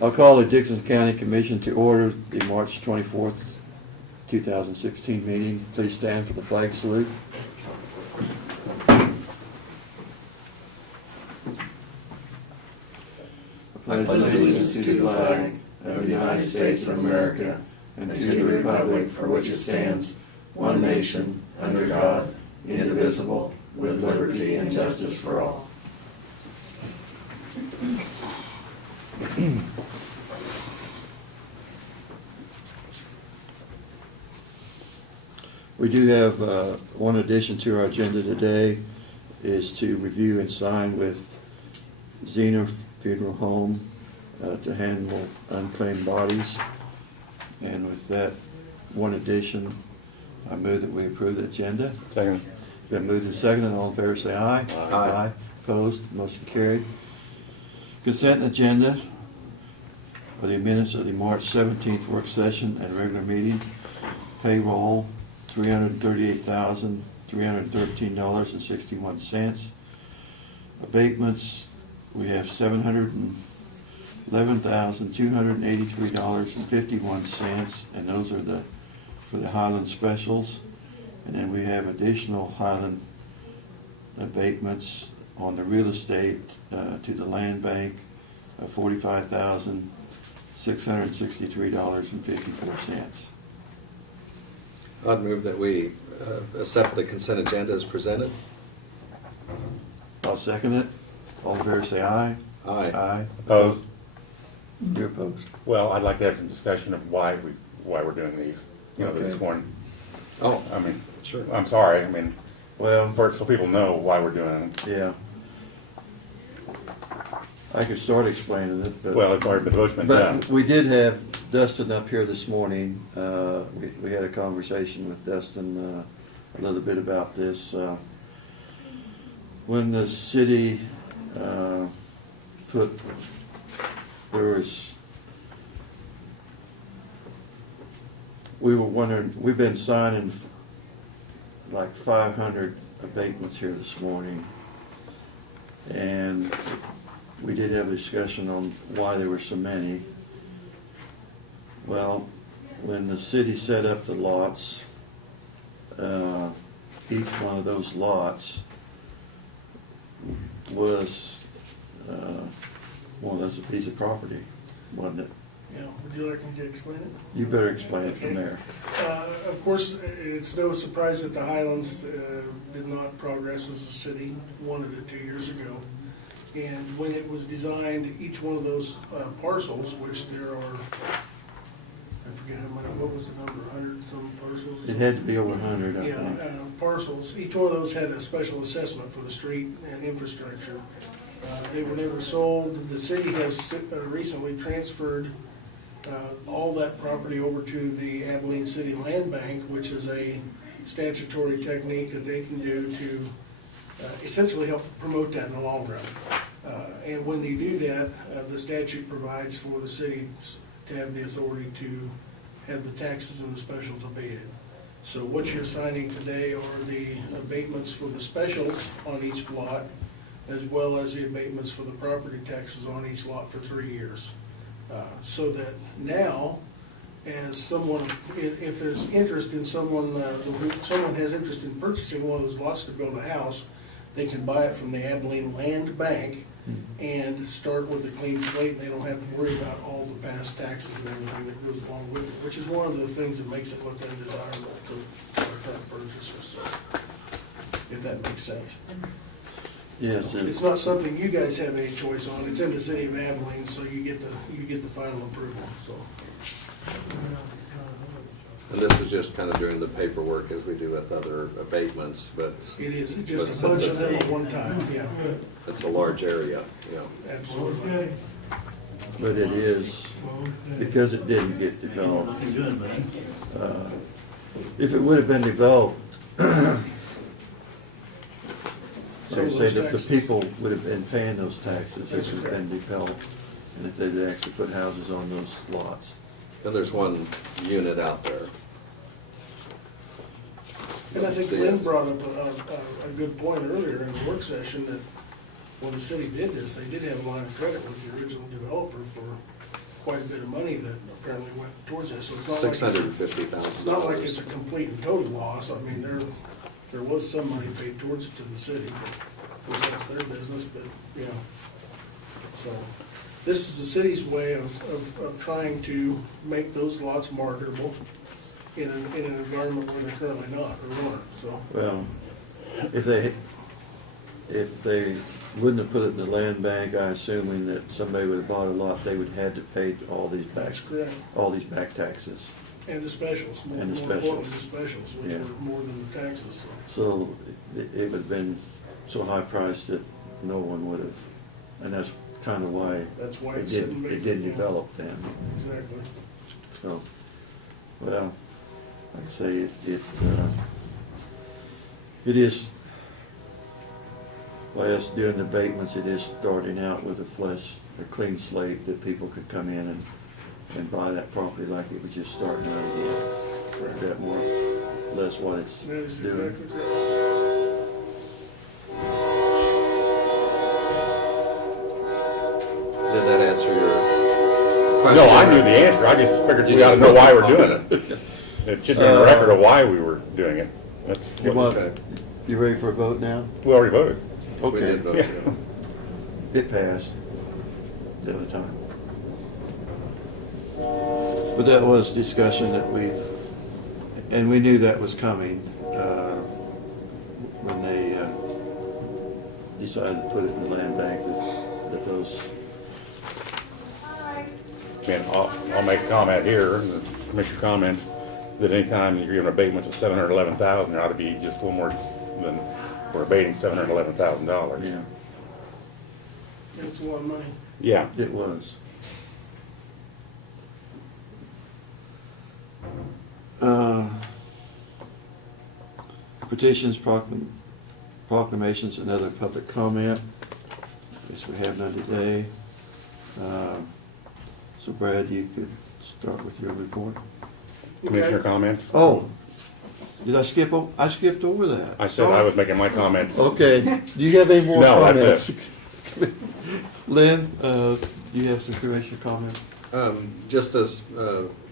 I'll call the Dixon County Commission to order the March 24th, 2016 meeting. Please stand for the flag salute. I pledge allegiance to the flag of the United States of America and to the republic for which it stands, one nation, under God, indivisible, with liberty and justice for all. We do have one addition to our agenda today is to review and sign with Zener Funeral Home to handle unclaimed bodies. And with that one addition, I move that we approve the agenda. Second. Been moved and seconded. All in favor say aye. Aye. Opposed? Motion carried. Consent agenda for the minutes of the March 17th work session and regular meeting. Payroll, $338,313.61. Abatements, we have $711,283.51, and those are for the Highland specials. And then we have additional Highland abatements on the real estate to the land bank of $45,663.54. I'd move that we accept the consent agenda as presented. I'll second it. All in favor say aye. Aye. Aye. Opposed? You're opposed. Well, I'd like to have some discussion of why we're doing these, Okay. this morning. Oh, I mean, sure. I'm sorry, Well, so people know why we're doing it. yeah. I could start explaining it, but. Well, it's already, the vote's been done. But we did have Dustin up here this morning. We had a conversation with Dustin a little bit about this. When the city we were wondering, we've been signing like 500 abatements here this morning. And we did have a discussion on why there were so many. Well, when the city set up the lots, each one of those lots was, that's a piece of property, wasn't it? Yeah, would you like me to explain it? You better explain it from there. Of course, it's no surprise that the Highlands did not progress as a city, wanted it 2 years ago. And when it was designed, each one of those parcels, which there are, I forget how many, what was the number, 100 some parcels? It had to be over 100, I Yeah, think. parcels, each one of those had a special assessment for the street and infrastructure. They were never sold. The city has recently transferred all that property over to the Abilene City Land Bank, which is a statutory technique that they can do to essentially help promote that in the long run. And when they do that, the statute provides for the city to have the authority to have the taxes and the specials abated. So what you're signing today are the abatements for the specials on each lot, as well as the abatements for the property taxes on each lot for 3 years. So that now, as someone, if there's interest in someone has interest in purchasing one of those lots to build a house, they can buy it from the Abilene Land Bank and start with a clean slate, and they don't have to worry about all the past taxes and everything that goes along with it, which is one of the things that makes it look undesirable to our current purchasers, so, if that makes sense. Yes, It's not something you guys have any choice on, it's in the city of Abilene, so you get the final approval, so. And this is just kind of doing the paperwork as we do with other abatements, but It is, it's But just a since bunch of it's them at one time, yeah, it's a large area, absolutely. but it is, because it didn't get developed. If it would have been developed, like I say, the people would have been paying those taxes if it had been developed, and if they'd actually put houses on those lots. And there's one unit out there. And I think Lynn brought up a good point earlier in the work session that when the city did this, they did have a line of credit with the original developer for quite a bit of money that apparently went towards this, so it's not like. $650,000. It's not like it's a complete and total loss. I mean, there was some money paid towards it to the city, but of course that's their business, but, you know. So, this is the city's way of trying to make those lots marketable in an environment where they're currently not, or weren't, so. Well, if they wouldn't have put it in the land bank, I assuming that somebody would have bought a lot, they would have had to pay all these back, That's correct. all these back taxes. And the specials, more And the importantly, specials. the specials, which Yeah. were more than the taxes, so. So it would have been so high priced that no one would have, and that's kind of why That's why it it's sitting didn't, vacant. it didn't yeah. develop then. Exactly. So, well, like I say, it is, by us doing the abatements, it is starting out with a clean slate that people could come in and buy that property like it was just starting out again. Is that more or less what it's That is doing? exactly correct. Did that answer your question? No, I knew the answer, I just figured we ought to know why we're doing it. It should be on the record of why we were doing it. That's You what, want, you ready for a vote now? we already voted. We Okay, did vote, Yeah. yeah. it passed the other time. But that was discussion that and we knew that was coming, when they, decided to put it in the land bank, that those, And I'll make a comment here, and the commissioner comments, that anytime you're giving abatements of $711,000, there ought to be just a little more than, we're abating $711,000. yeah, It's a lot of money. Yeah, it was. Petitions, proclamations, and other public comment. Guess we have none today. So Brad, you could start with your report. commissioner comments? Oh, did I skip, I skipped over that. I said I was making my comments. Okay, do you have any more No, comments? that's Lynn, do you have some commissioner comments? Just this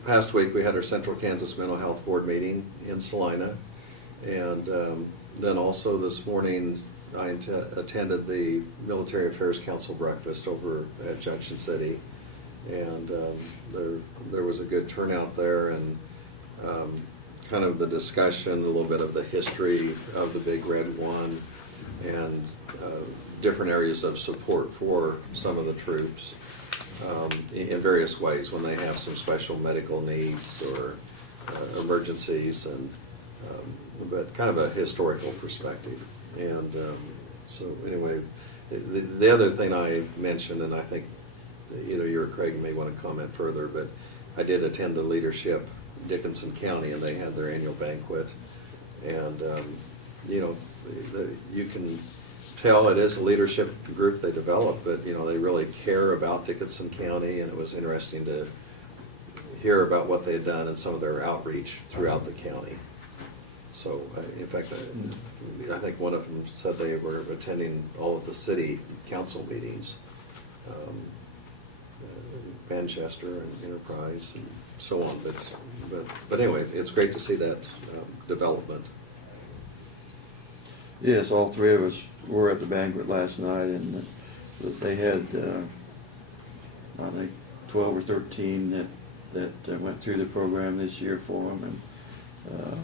past week, we had our Central Kansas Mental Health Board meeting in Salina. And then also this morning, I attended the Military Affairs Council breakfast over at Junction City. And there was a good turnout there, and kind of the discussion, a little bit of the history of the Big Red One, and different areas of support for some of the troops in various ways when they have some special medical needs or emergencies, and but kind of a historical perspective. And so anyway, the other thing I mentioned, and I think either you or Craig may want to comment further, but I did attend the Leadership Dickinson County, and they had their annual banquet. And, you know, you can tell it is a leadership group they developed, but, you know, they really care about Dickinson County, and it was interesting to hear about what they had done and some of their outreach throughout the county. So, in fact, I think one of them said they were attending all of the city council meetings, Manchester and Enterprise and so on. But anyway, it's great to see that development. Yes, all three of us were at the banquet last night, and they had, I think, 12 or 13 that went through the program this year for them, and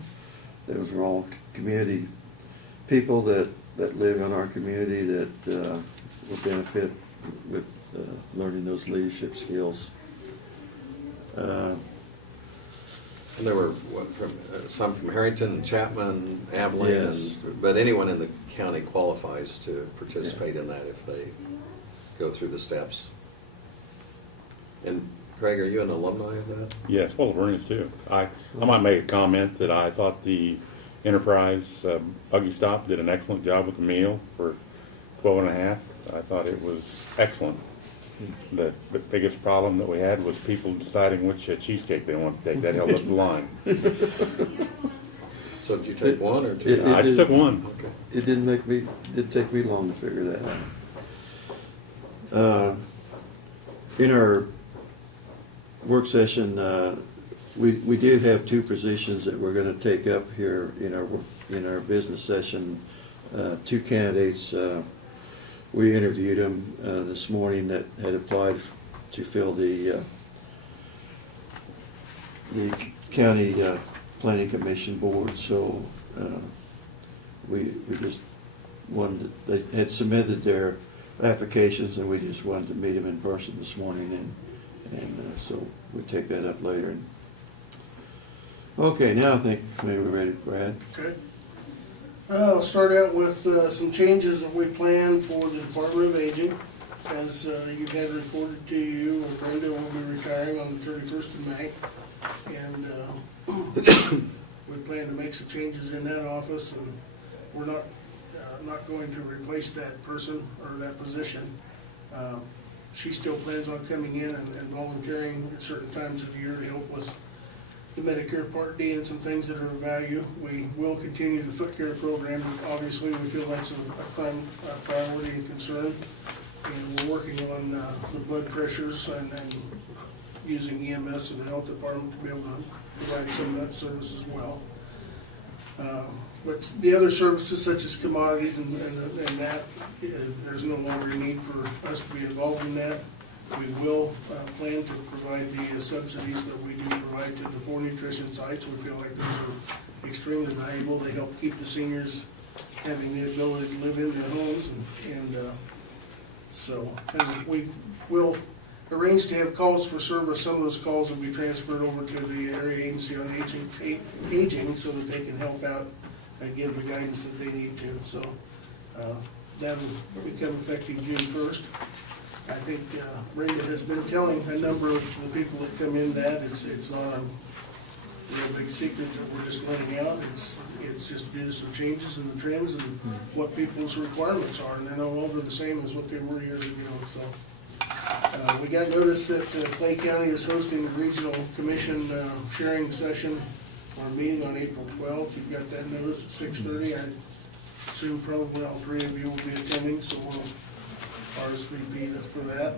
those were all community people that live in our community that will benefit with learning those leadership skills. And there were some from Harrington and Chapman, Abilene, Yes. but anyone in the county qualifies to participate in that if they go through the steps. And Craig, are you an alumni of that? Yes, well, Vernon too. I might make a comment that I thought the Enterprise Buggy Stop did an excellent job with the meal for 12 and a half. I thought it was excellent. The biggest problem that we had was people deciding which cheesecake they wanted to take. That held up the line. So did you take one or two? I just took one. Okay. It didn't take me long to figure that out. In our work session, we do have two positions that we're gonna take up here in our business session. Two candidates, we interviewed them this morning that had applied to fill the county planning commission board, so we just wanted, they had submitted their applications and we just wanted to meet them in person this morning, and so we'll take that up later. Okay, now I think maybe we're ready, Brad. Okay. I'll start out with some changes that we plan for the Department of Aging. As you had reported to you, Brenda will be retiring on the 31st of May. And we plan to make some changes in that office, and we're not going to replace that person or that position. She still plans on coming in and volunteering at certain times of the year to help with the Medicare Part D and some things that are of value. We will continue the foot care program. Obviously, we feel that's a prime priority and concern. And we're working on the blood pressures and using EMS and the health department to be able to provide some of that service as well. But the other services such as commodities and that, there's no longer a need for us to be involved in that. We will plan to provide the subsidies that we do provide to the 4 nutrition sites. We feel like those are extremely valuable. They help keep the seniors having the ability to live in their homes, and we will arrange to have calls for service. Some of those calls will be transferred over to the Area Agency on Aging so that they can help out and give the guidance that they need to. So that will become effective June 1st. I think Brenda has been telling a number of the people that come in that it's not a real big secret that we're just letting out. It's just due to some changes in the trends and what people's requirements are, and they're no longer the same as what they were years ago. So we got notice that Clay County is hosting the Regional Commission sharing session or meeting on April 12th. You've got that notice at 6:30. I assume probably all 3 of you will be attending, so we'll RSVP for that.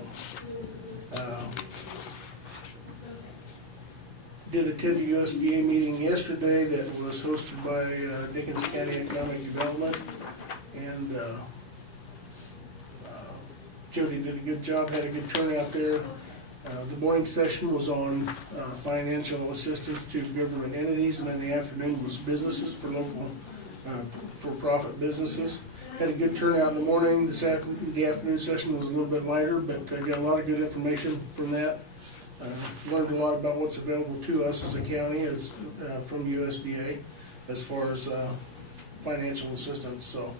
Did attend a USDA meeting yesterday that was hosted by Dickens County Economic Development, and Jody did a good job, had a good turnout there. The morning session was on financial assistance to government entities, and then the afternoon was businesses for local for-profit businesses. Had a good turnout in the morning. The afternoon session was a little bit lighter, but I got a lot of good information from that. Learned a lot about what's available to us as a county from USDA as far as financial assistance. So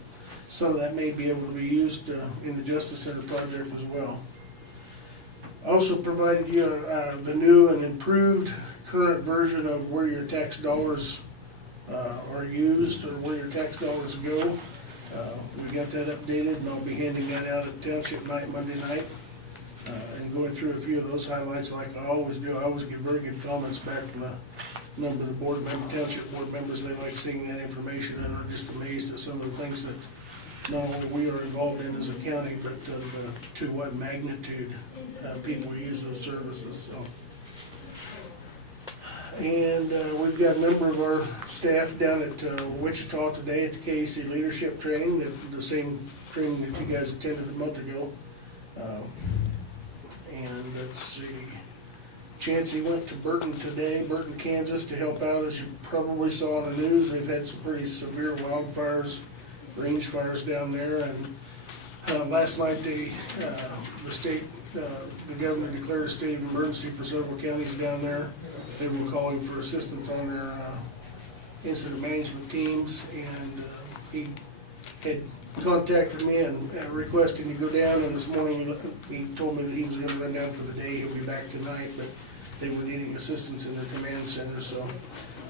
some of that may be able to be used in the Justice Center project as well. I also provided you the new and improved current version of where your tax dollars are used or where your tax dollars go. We got that updated, and I'll be handing that out at Township Night Monday night, and going through a few of those highlights like I always do. I always get very good comments back from a number of the township board members. They like seeing that information and are just amazed at some of the things that not only we are involved in as a county, but to what magnitude people use those services. So. And we've got a number of our staff down at Wichita today at the KAC Leadership Training, the same training that you guys attended a month ago. And let's see, Chancey went to Burton today, Burton, Kansas, to help out. As you probably saw on the news, they've had some pretty severe wildfires, range fires down there. And last night the governor declared a state of emergency for several counties down there. They were calling for assistance on their incident management teams, and he had contacted me and requested me to go down, and this morning he told me that he was going to run down for the day. He'll be back tonight, but they were needing assistance in their command center, so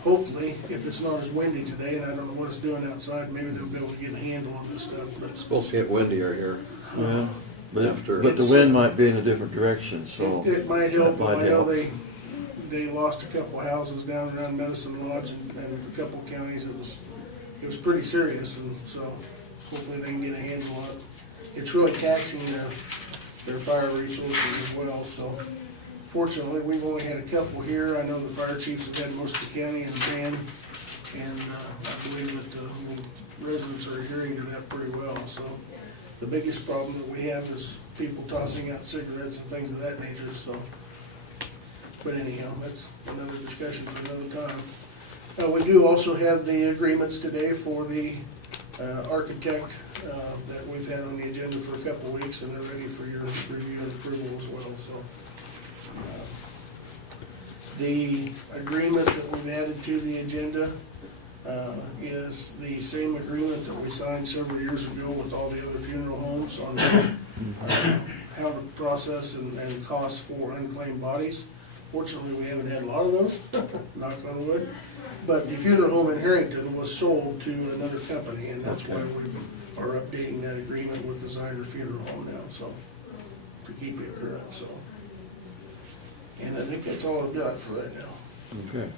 hopefully, if it's not as windy today, and I don't know what it's doing outside, maybe they'll be able to get a handle on this stuff. But It's supposed to get windier here. Yeah, but After- the wind might be in a different direction, so. it might help. That might I know help. today, lost a couple of houses down around Medicine Lodge and a couple of counties. It was pretty serious, and so hopefully they can get a handle on it. It's really taxing their fire resources as well, so fortunately, we've only had a couple here. I know the fire chiefs have had most of the county in van, and I believe that the residents are adhering to that pretty well, so. The biggest problem that we have is people tossing out cigarettes and things of that nature, so. But anyhow, that's another discussion for another time. We do also have the agreements today for the architect that we've had on the agenda for a couple of weeks, and they're ready for your review and approval as well, so. The agreement that we've added to the agenda is the same agreement that we signed several years ago with all the other funeral homes on how to process and cost for unclaimed bodies. Fortunately, we haven't had a lot of those, knock on wood. But the funeral home in Harrington was sold to another company, and that's why we are updating that agreement with Designer Funeral Home now, so, to keep it current, so. And I think that's all I've got for right now. Okay.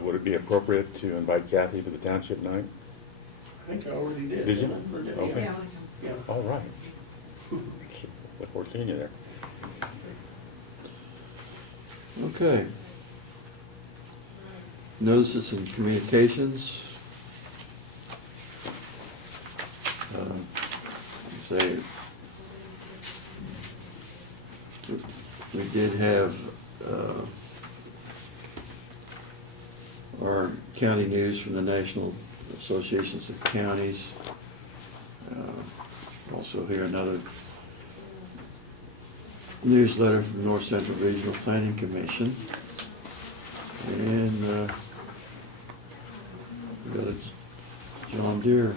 Would it be appropriate to invite Kathy to the township night? I think I already did. Did you? didn't I? Or did I? Okay. Yeah. All right. Look forward to seeing you there. Okay. Notices and communications. Say, we did have our county news from the National Associations of Counties. Also here another newsletter from North Central Regional Planning Commission. And we got a John Deere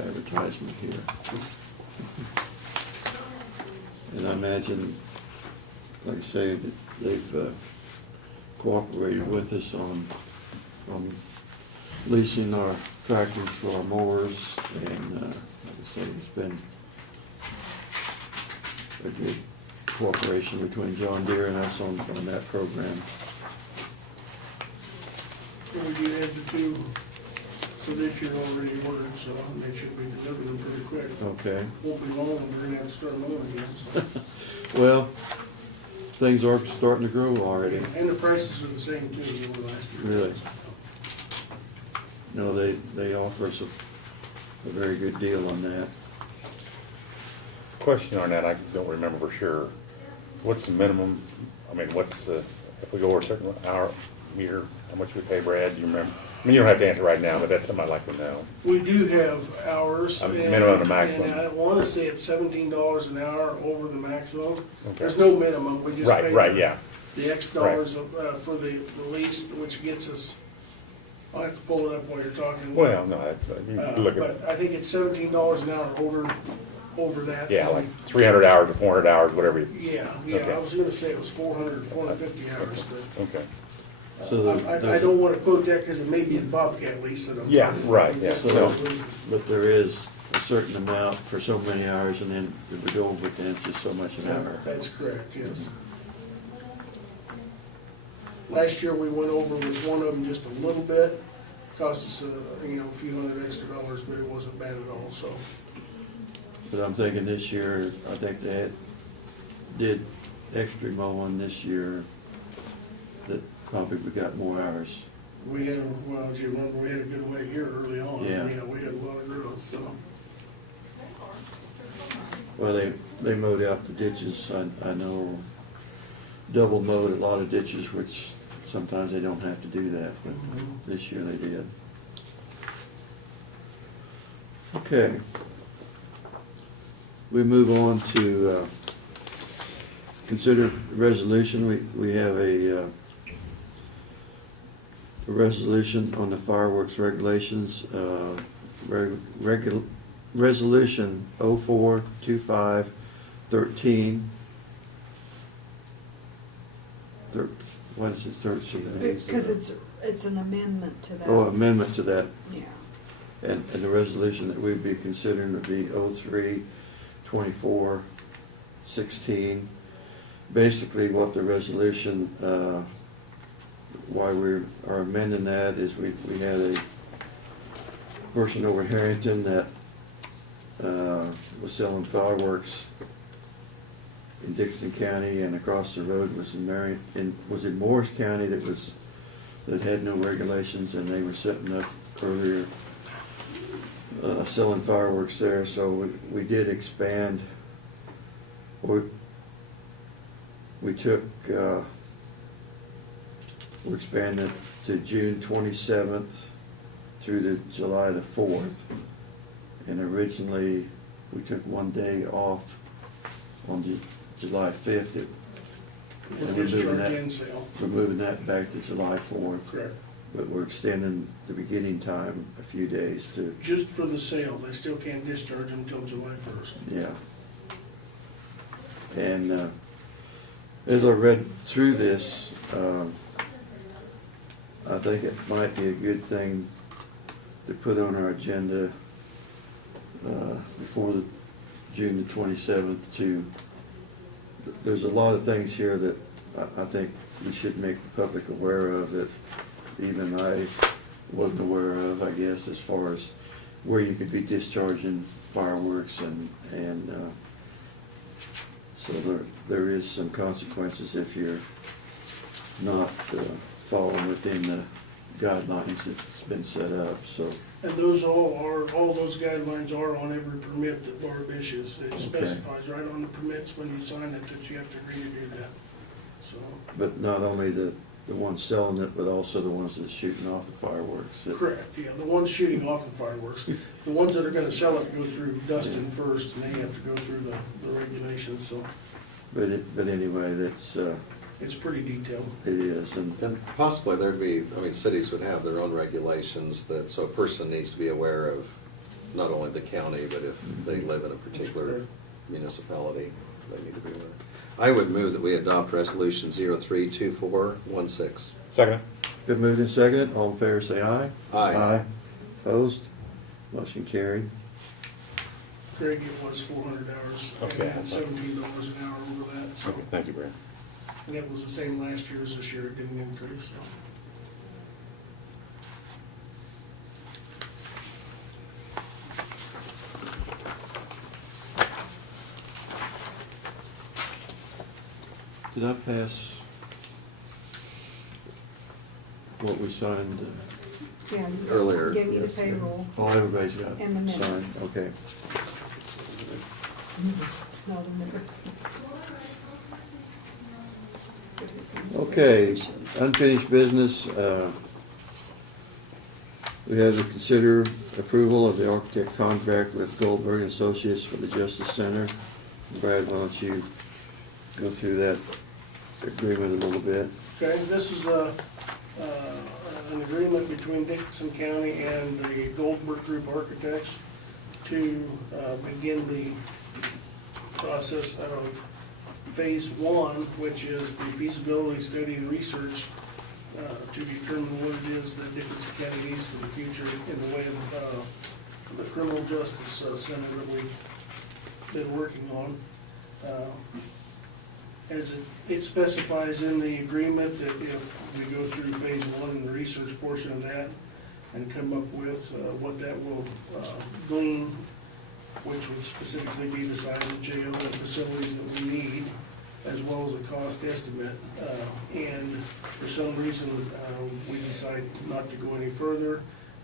advertisement here. And I imagine, like I say, that they've cooperated with us on leasing our tractors for our mowers, and like I say, it's been a good cooperation between John Deere and us on that program. We do have the two for this year already ordered, so they should be delivering them pretty quick. Okay. Won't be long, and we're gonna have to start mowing again, so. Well, things are starting to grow already. And the prices are the same too as they were last year. Really? No, they offer us a very good deal on that. Question on that, I don't remember for sure. What's the minimum, I mean, what's the, if we go over a certain hour, meter, how much we pay Brad, do you remember? I mean, you don't have to answer right now, but that's something I'd like to know. We do have hours. Minimum and maximum. And I wanna say it's $17 an hour over the maximum. Okay. There's no minimum, we just pay. Right, yeah. The X dollars for the lease, which gets us, I'll have to pull it up while you're talking. Well, no, you can look at But it. I think it's $17 an hour over that. Yeah, like 300 hours or 400 hours, whatever. Yeah, Okay. I was gonna say it was 400, 450 hours, but Okay. So I don't wanna quote that because it may be the Bobcat lease that I'm. Yeah, talking about. right, yeah. So So- those leases. But there is a certain amount for so many hours, and then if we go over it, then it's just so much an hour. That's correct, yes. Last year, we went over with one of them just a little bit, cost us a few hundred extra dollars, but it wasn't bad at all, so. But I'm thinking this year, I think they did extra mowing this year, that probably we got more hours. We had, well, as you remember, we had a good wet year early on. Yeah. We had a lot of growth, so. Well, they mowed out the ditches, I know, double mowed a lot of ditches, which sometimes they don't have to do that, but this year they did. Okay. We move on to consider resolution. We have a resolution on the fireworks regulations, resolution 042513. What is it, 13? Because it's an amendment to that. Oh, amendment to that. Yeah. And the resolution that we'd be considering would be 032416. Basically, what the resolution why we are amending that is we had a person over Harrington that was selling fireworks in Dixon County, and across the road was in Morris County that had no regulations, and they were setting up earlier selling fireworks there. So we did expand. We took we expanded to June 27th through the July the 4th, and originally we took one day off on July 5th. With And we're discharge moving that- and sale. We're moving that back to July 4th. Correct. But we're extending the beginning time a few days to, Just for the sale, they still can't discharge them until July 1st. yeah. And as I read through this, I think it might be a good thing to put on our agenda before the June the 27th there's a lot of things here that I think we should make the public aware of that even I wasn't aware of, I guess, as far as where you could be discharging fireworks and so there is some consequences if you're not following within the guidelines that's been set up, so. And those all those guidelines are on every permit that Barb issues. It specifies right on the permits when you sign it that you have to agree to do that. So, But not only the ones selling it, but also the ones that's shooting off the fireworks. correct, yeah, the ones shooting off the fireworks. The ones that are gonna sell it go through Dustin first, and they have to go through the regulations, so But anyway, that's, it's pretty detailed. it is, and And possibly there'd be, I mean, cities would have their own regulations that, so a person needs to be aware of not only the county, but if they live in a particular municipality, they need to be aware. I would move that we adopt resolution 032416. Second? been moved and seconded, all in favor say aye. Aye. Opposed? Motion carried. Greg, it was 400 hours, Okay. and $17 an hour over that, so. Okay, thank you, Brad. And it was the same last year as this year, it didn't increase, so. Did I pass what we signed? Yeah, Earlier, gave you the Yes. payroll. Oh, everybody's got And the signed, minutes. okay. It's not in there. Okay, unfinished business, we have to consider approval of the architect contract with Goldberg and Associates for the Justice Center. Brad, why don't you go through that agreement a little bit? Okay, this is an agreement between Dickinson County and the Goldberg Group Architects to begin the process of phase one, which is the feasibility study and research to determine what it is that Dickinson County needs for the future in the way of the criminal justice center that we've been working on. As it specifies in the agreement that if we go through phase one and the research portion of that and come up with what that will glean, which would specifically be the size of jail and facilities that we need, as well as a cost estimate. And for some reason, we decide not to go any further,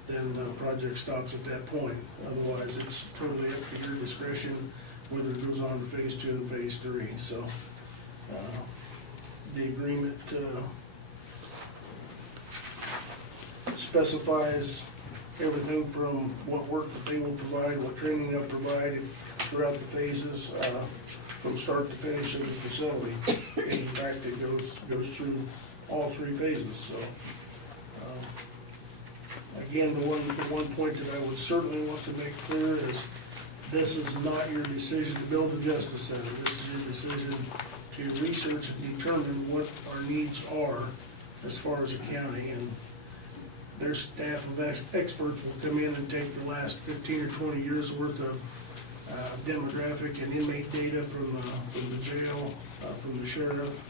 then the project stops at that point. Otherwise, it's totally up to your discretion whether it goes on to phase two and phase three. So the agreement specifies everything from what work that they will provide, what training they'll provide throughout the phases, from start to finish of the facility. In fact, it goes through all three phases, so. Again, the one point that I would certainly want to make clear is this is not your decision to build a justice center. This is your decision to research and determine what our needs are as far as a county. And their staff of experts will come in and take the last 15 or 20 years worth of demographic and inmate data from the jail, from the sheriff,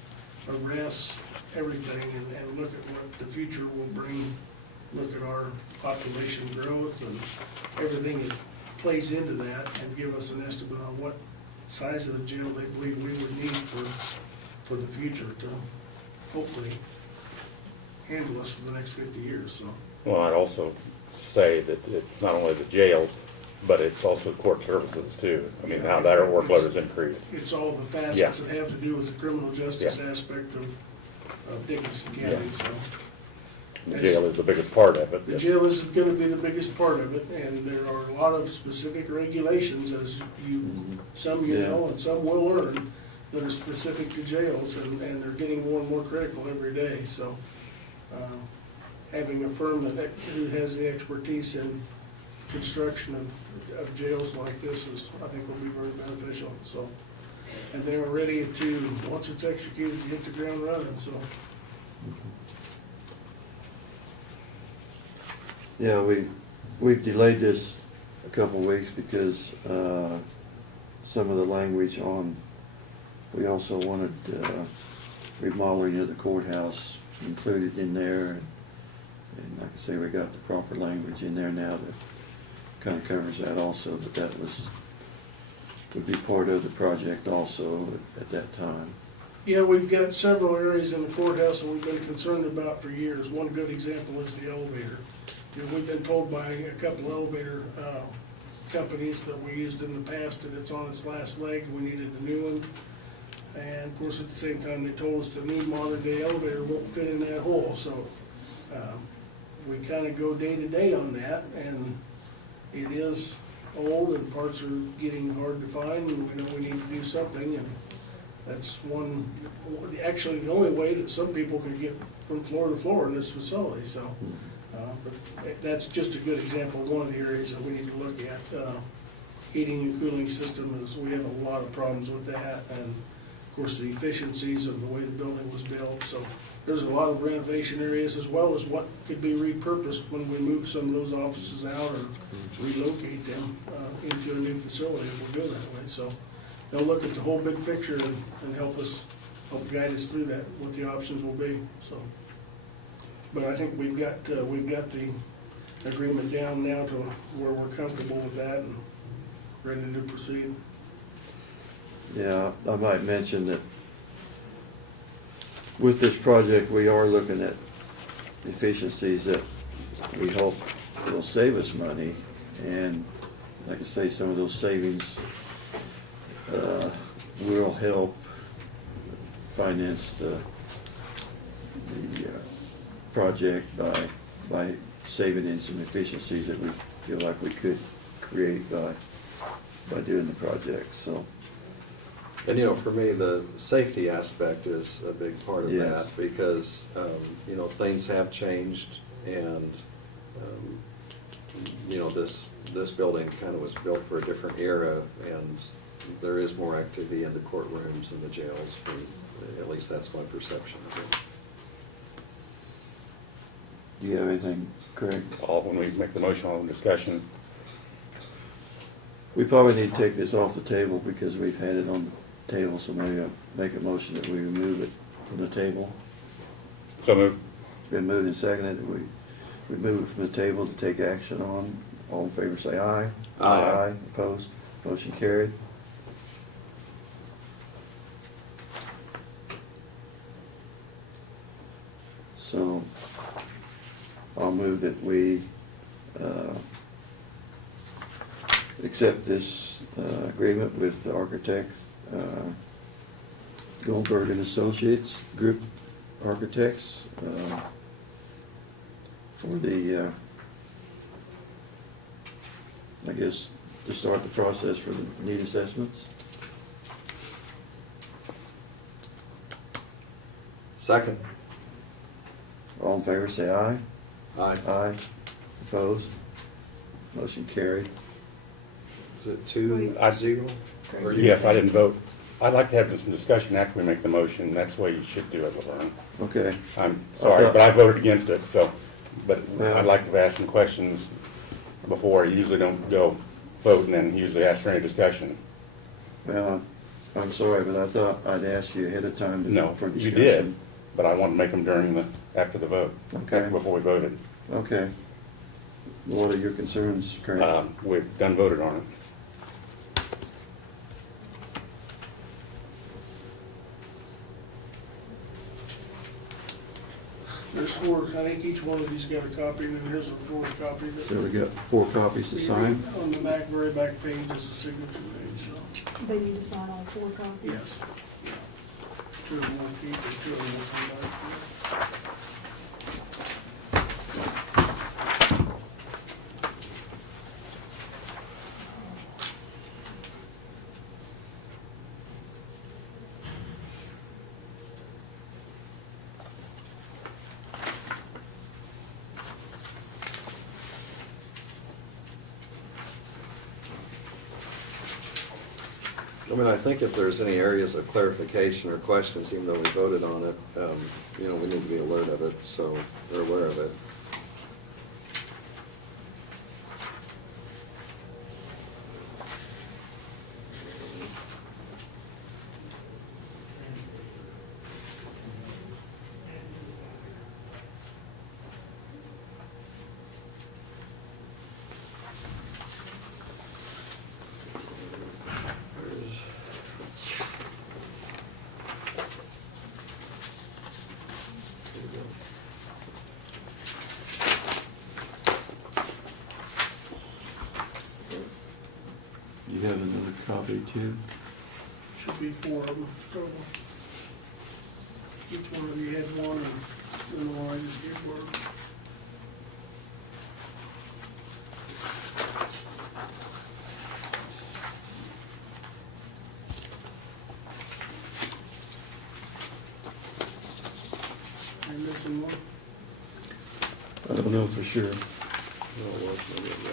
arrests, everything, and look at what the future will bring. Look at our population growth and everything that plays into that, and give us an estimate on what size of the jail they believe we would need for the future to hopefully handle us for the next 50 years, so. Well, I'd also say that it's not only the jail, but it's also court services too. I mean, how their workload has increased. It's all the facets Yeah. that have to do with the criminal justice Yeah. aspect of Dickinson County, Yeah. so. The jail is the biggest part of it. The jail is gonna be the biggest part of it, and there are a lot of specific regulations, as some you Yeah. know and some will learn, that are specific to jails, and they're getting more and more critical every day, so. Having a firm who has the expertise in construction of jails like this is, I think, will be very beneficial, so. And they're ready to, once it's executed, to hit the ground running, so. Yeah, we've delayed this a couple of weeks because some of the language on, we also wanted remodeling of the courthouse included in there. And like I say, we got the proper language in there now that kind of covers that also, that would be part of the project also at that time. Yeah, we've got several areas in the courthouse that we've been concerned about for years. One good example is the elevator. You know, we've been told by a couple elevator companies that we used in the past that it's on its last leg, we needed a new one. And of course, at the same time, they told us the new modern day elevator won't fit in that hole, so we kind of go day to day on that, and it is old and parts are getting hard to find, and we know we need to do something, and that's actually the only way that some people can get from floor to floor in this facility, so. But that's just a good example of one of the areas that we need to look at. Heating and cooling system is, we have a lot of problems with that, and of course the efficiencies of the way the building was built, so there's a lot of renovation areas as well as what could be repurposed when we move some of those offices out or relocate them into a new facility if we go that way, so. They'll look at the whole big picture and help guide us through that, what the options will be, so. But I think we've got the agreement down now to where we're comfortable with that and ready to proceed. Yeah, I might mention that with this project, we are looking at efficiencies that we hope will save us money. And like I say, some of those savings will help finance the project by saving in some efficiencies that we feel like we could create by doing the project, so. And, you know, for me, the safety aspect is a big part of Yes. that, because, you know, things have changed, and, you know, this building kind of was built for a different era, and there is more activity in the courtrooms and the jails, at least that's my perception of it. Do you have anything, Craig? When we make the motion on discussion, We probably need to take this off the table because we've had it on the table, so maybe I'll make a motion that we remove it from the table. so moved. It's been moved and seconded, that we move it from the table to take action on. All in favor say aye. Aye. Opposed? Motion carried. So I'll move that we accept this agreement with the architect, Goldberg and Associates Group Architects, for the, I guess, to start the process for the need assessments. Second. All in favor, say aye. Aye. Aye. Opposed? Motion carried. Is it 2-0? Or you- Yes, I didn't vote. I'd like to have some discussion after we make the motion. That's the way you should do it, Laverne. Okay. I'm sorry, but I voted against it, so, but Yeah. I'd like to ask some questions before. I usually don't go vote and then usually ask for any discussion. Well, I'm sorry, but I thought I'd ask you ahead of time No, for you discussion. did, but I wanted to make them after the vote. Okay. Before we voted. Okay. What are your concerns, Craig? We've done voted on it. There's four, I think each one of these got a copy, and then here's a fourth copy that. So we got 4 copies to sign? On the back, very back page is the signature page, so, They need to sign all 4 copies? yes. Yeah. 2 of them will keep, and 2 of them will send back. I mean, I think if there's any areas of clarification or questions, even though we voted on it, you know, we need to be alert of it, so they're aware of it. You have another copy too? Should be 4 of them total. Each one of you had one, and then the one I just gave for. Am I missing one? I don't know for sure. No, it wasn't, I didn't know.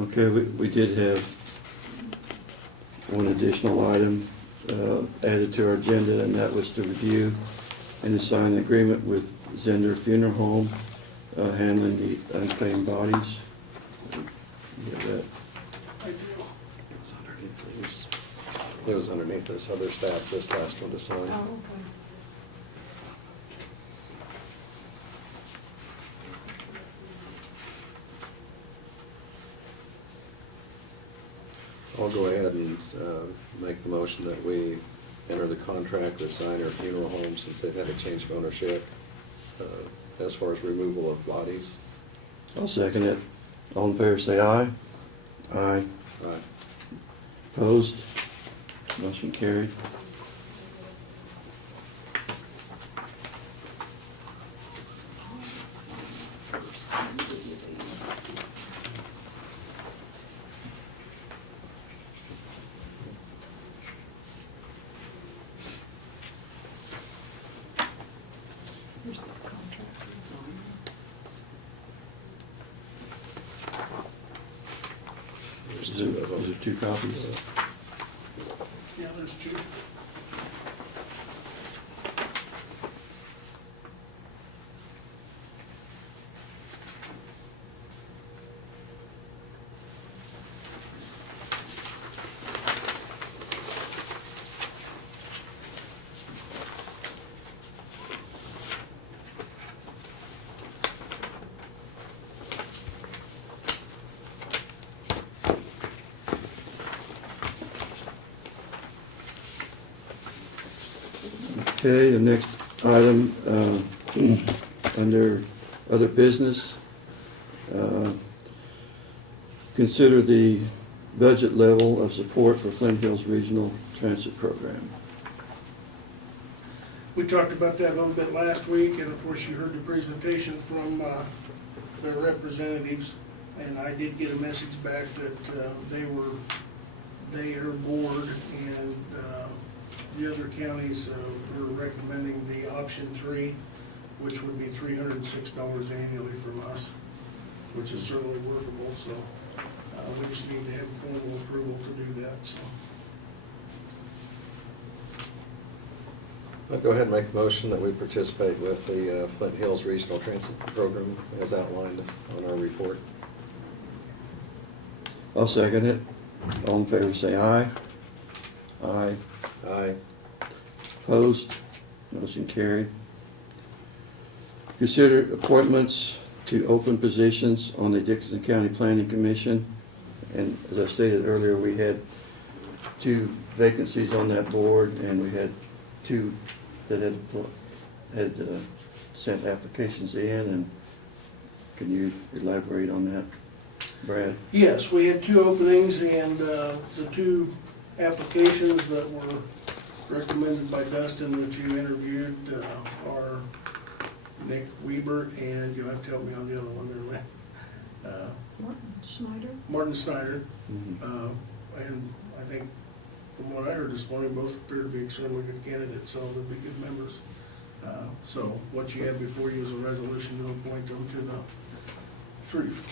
Okay, we did have one additional item added to our agenda, and that was to review and to sign an agreement with Zender Funeral Home handling the unclaimed bodies. You have that? I do. It was underneath these. It was underneath this other staff, this last one to sign. Oh, okay. I'll go ahead and make the motion that we enter the contract with Ziner Funeral Home since they've had a change of ownership as far as removal of bodies. I'll second it. All in favor, say aye. Aye. Aye. Opposed? Motion carried. Here's the contract to sign. There's Is two there, of them. is there 2 copies? Yeah, there's 2. Okay, the next item, under other business, consider the budget level of support for Flint Hills Regional Transit Program. We talked about that a little bit last week, and of course you heard the presentation from their representatives, and I did get a message back that they were they are board, and the other counties were recommending the option 3, which would be $306 annually from us, which is certainly workable, so we just need to have formal approval to do that, so. I'd go ahead and make the motion that we participate with the Flint Hills Regional Transit Program as outlined on our report. I'll second it. All in favor say aye. Aye. Aye. Opposed? Motion carried. Consider appointments to open positions on the Dickinson County Planning Commission. And as I stated earlier, we had 2 vacancies on that board, and we had 2 that had sent applications in. And can you elaborate on that, Brad? Yes, we had 2 openings, and the 2 applications that were recommended by Dustin that you interviewed are Nick Weber, and you'll have to help me on the other one there, Lynn. Martin Schneider? Martin Snyder. And I think, from what I heard this morning, both appear to be extremely good candidates, so they'll be good members. So what you have before you is a resolution to appoint them to the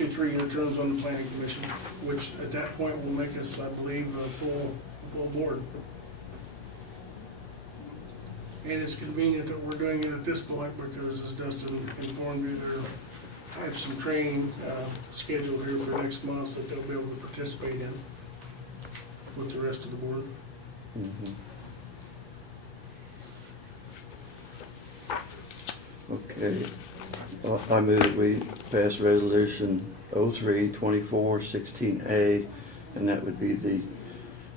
3-year terms on the planning commission, which at that point will make us, I believe, a full board. And it's convenient that we're doing it at this point because, as Dustin informed you, I have some training scheduled here for next month that they'll be able to participate in with the rest of the board. Okay. I move that we pass resolution 03-2416A, and that would be the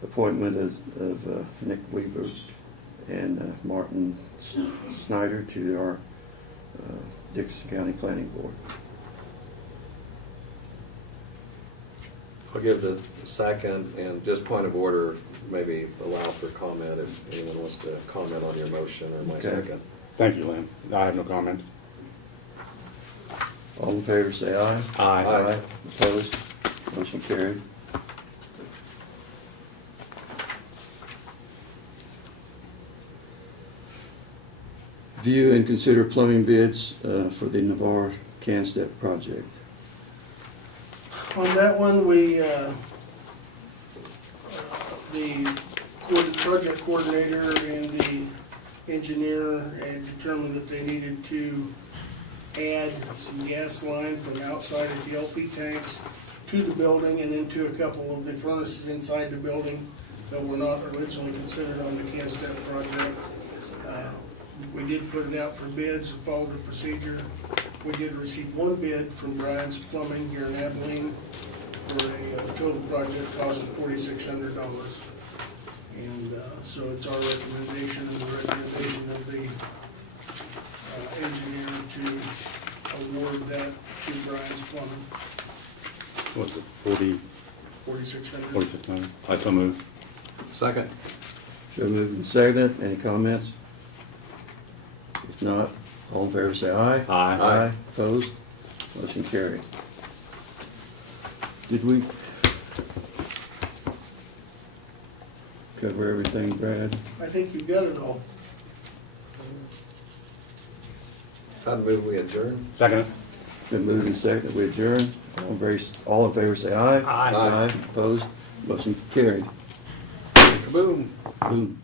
appointment of Nick Weber and Martin Snyder to our Dickinson County Planning Board. I'll give the second, and just point of order, maybe allow for comment if anyone wants to comment on your motion or my Okay. second. Thank you, Lynn. I have no comments. All in favor say aye. Aye. Aye. Opposed? Motion carried. View and consider plumbing bids for the Navarre Canstep project. On that one, the project coordinator and the engineer had determined that they needed to add some gas line from outside of the LP tanks to the building and into a couple of the furnaces inside the building that were not originally considered on the Canstep project. We did put it out for bids and followed the procedure. We did receive 1 bid from Brian's Plumbing here in Abilene for a total project cost of $4,600. And so it's our recommendation and the recommendation of the engineer to award that to Brian's Plumbing, What's it, 40, $4,600. 46 I so move. Second. So moved and seconded. Any comments? If not, all in favor say aye. Aye. Opposed? Motion carried. Did we cover everything, Brad? I think you've got it all. I'd move we adjourn. Second. Been moved and seconded. We adjourn. All in favor say aye. Aye. Opposed? Motion carried. Kaboom. Boom.